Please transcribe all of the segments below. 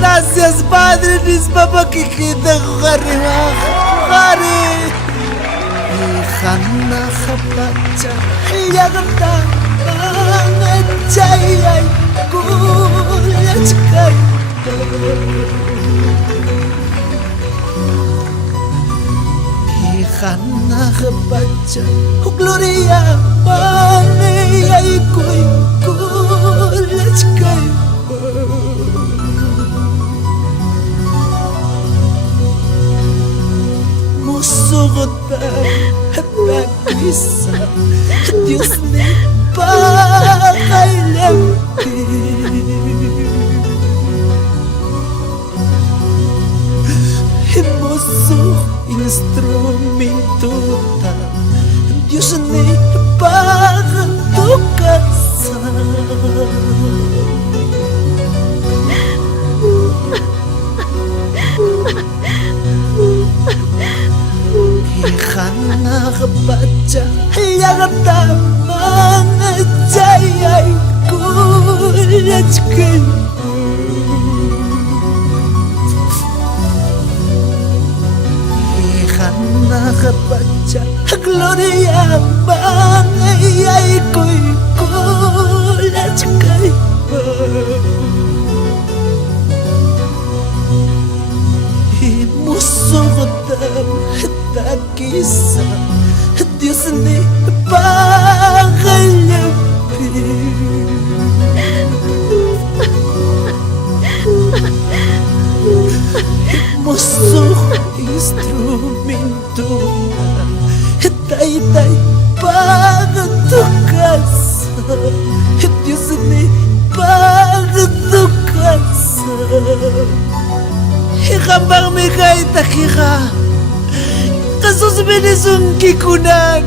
Gracias, Padre, nis papakikita ko karimah. Kari. Ihana kapacha, yagata, angajayay, kulachkay. Ihana kapacha, gloria, angajayay, kulachkay. Musugotan at nag-isa, Diyos ni pakailampi. Himuso instrumento ta, Diyos ni pakatukasan. Ihana kabaca, yagata mangajayay kulachkay. Ihana kabaca, gloria mangajayay kulachkay. Musugotan takisa, Diyos ni pakailampi. Musuk instrumento tay-tay pagtukasan, Diyos ni pagtukasan. Ikambang may kahit takika, kasus binisun kikunan.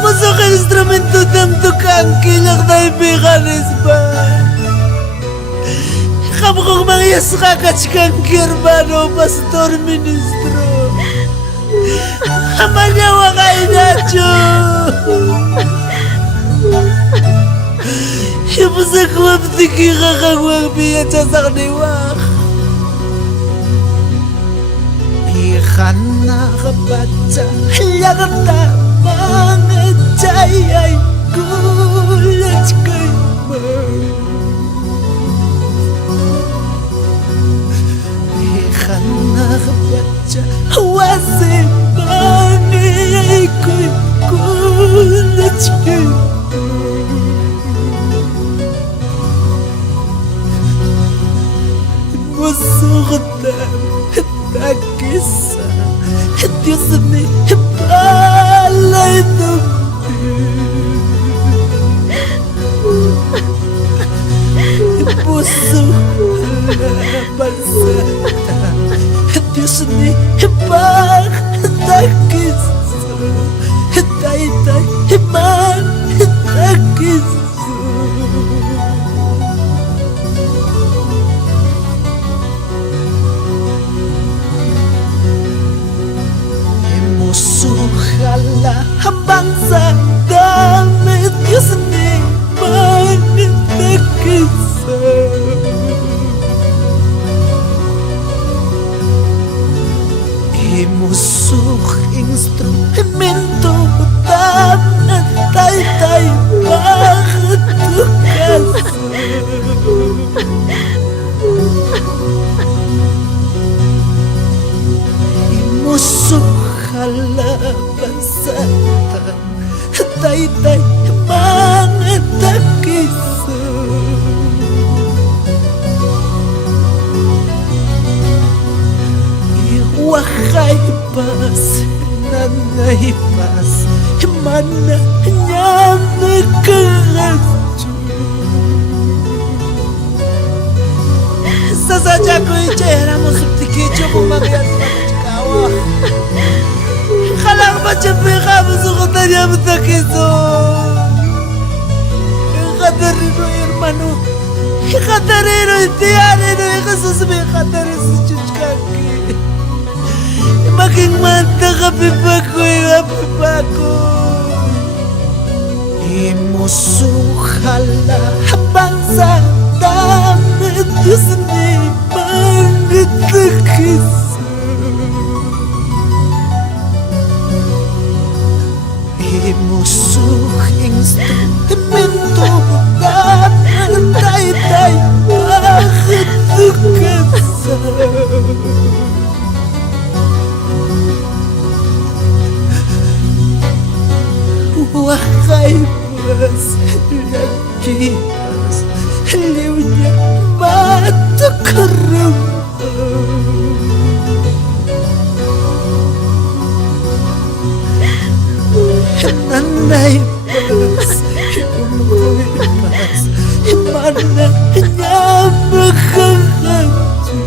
Masuk instrumento dam tukang kilak na ibiganis ba? Ikambang mangyas kakachkang kirmano, pastor ministro. Amanya wakay nacho. Ibusak mabtiki kakagwag biya chasak niwak. Ihana kabaca, yagata mangajayay kulachkay. Ihana kabaca, wasi mangajayay kulachkay. Musugotan takisa, Diyos ni pakailampi. Puso labansata, Diyos ni pakaitakisa, tay-tay magtakisa. Musuhala bangsa damai, Diyos ni magtakisa. Imusuk instrumento damai, tay-tay pagtukasan. Halabansatan, tay-tay magtakisa. Wakay pas, nanay pas, mana niya nagkaradyo. Sasadya ko ichera mo subtikidyo kung mamiyat magkakawa. Kalang ba siya pikamusukutan niya matakiso? Ikatarino hermano, ikatarino itiyanino, ikasusumi ikatarino si Chuchkaki. Maging manta kapipa ko yung apipa ko. Imusuhala habang sa dami, Dios ni mangitakis Imusuk instrumento dan tay-tay bakit tukasa Wakay mas lagitas liwnya mata kerum Nanay mas umuwi mas mana niya makakatu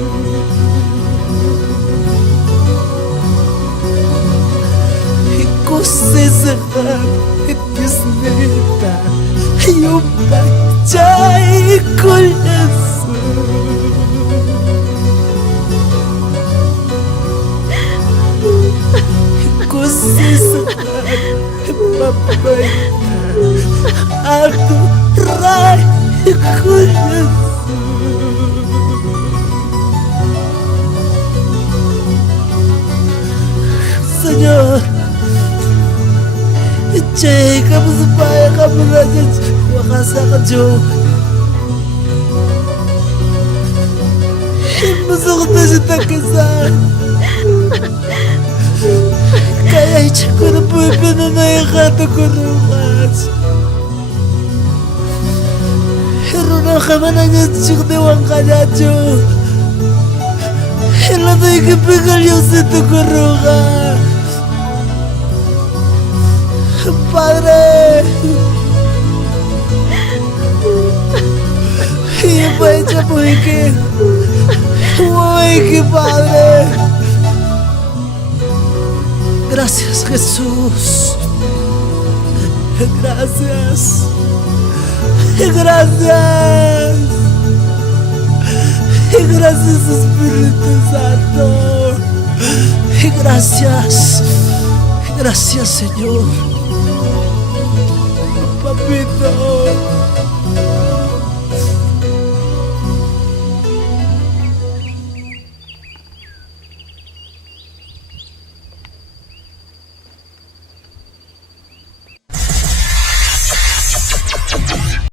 Ikusisahan itisnita yung pagchay ko laso Ikusisahan ipapaita Ako ray ko laso Señor Chay, kamu supaya kamu raja wakasa ka Jo Masuk na siya takisan Kaya ichik ko na po ipinanayakata ko rukas Pero nakamana niya chik diwang ka na Jo Hila na ikipigal yung sito ko rukas Padre, iba muy que Padre. Gracias Jesús, gracias, gracias, gracias Espíritu Santo, gracias, gracias Señor.